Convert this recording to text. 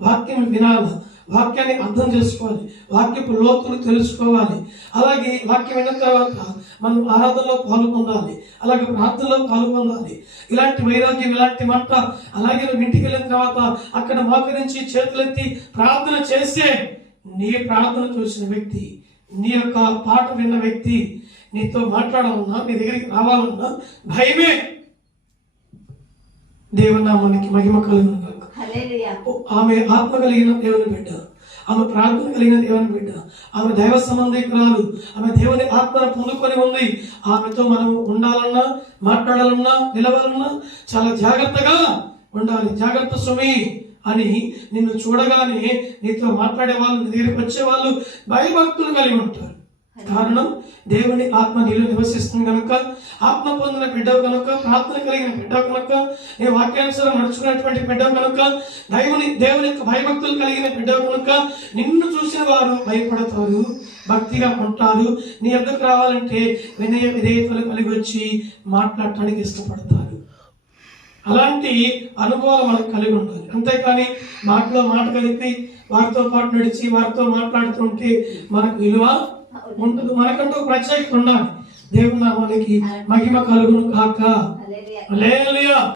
వాక్యం వినాలి, వాక్యాన్ని అర్థం చేసుకోవాలి, వాక్యపు లోతులు తెలుసుకోవాలి. అలాగే వాక్యం విన్న తర్వాత మనం ఆరాధనలో పాల్గొనాలి, అలాగే ప్రార్థనలో పాల్గొనాలి. ఇలాంటి వైరాగ్యం, ఇలాంటి మంట, అలాగే నువ్వు ఇంటికి వెళ్ళిన తర్వాత అక్కడ మోకరించి చేతులెత్తి ప్రార్థన చేస్తే నీ ప్రార్థన చూసిన వ్యక్తి, నీ యొక్క పాట విన్న వ్యక్తి నీతో మాట్లాడాలన్నా, నీ దగ్గరికి రావాలన్నా భయమే. దేవుని నామానికి మహిమ కలుగును గాక. ఆమె ఆత్మ కలిగిన దేవుని బిడ్డ, ఆమె ప్రార్థన కలిగిన దేవుని బిడ్డ, ఆమె దైవ సంబంధికురాలు, ఆమె దేవుని ఆత్మను పొందుకొని ఉంది. ఆమెతో మనం ఉండాలన్నా, మాట్లాడాలన్నా, నిలవాలన్నా చాలా జాగ్రత్తగా ఉండాలి. జాగ్రత్త సుమి అని నిన్ను చూడగానే నీతో మాట్లాడే వాళ్ళు, నీ దగ్గరికి వచ్చే వాళ్ళు భయభక్తులు కలిగి ఉంటారు. కారణం దేవుని ఆత్మ నీలో నివసిస్తుంది కనుక, ఆత్మ పొందిన బిడ్డ కనుక, ప్రార్థన కలిగిన బిడ్డ కనుక, నీ వాక్యానుసారం నడుచుకున్నటువంటి బిడ్డ కనుక, దేవుని యొక్క భయభక్తులు కలిగిన బిడ్డ కనుక నిన్ను చూసిన వారు భయపడతారు, భక్తిగా ఉంటారు. నీ ఎద్దకు రావాలంటే వినయ విధేయతలు కలిగి వచ్చి మాట్లాడటానికి ఇష్టపడతారు. అలాంటి అనుభవాలు మనకు కలిగి ఉండాలి. అంతేకాని మాటలో మాట కలిపి వారితో పాటు నడిచి వారితో మాట్లాడుతుంటే మనకు విలువ ఉండదు. మనకంటూ ప్రత్యేకత ఉండాలి. దేవుని నామానికి మహిమ కలుగును కాక. హల్లెలూయా.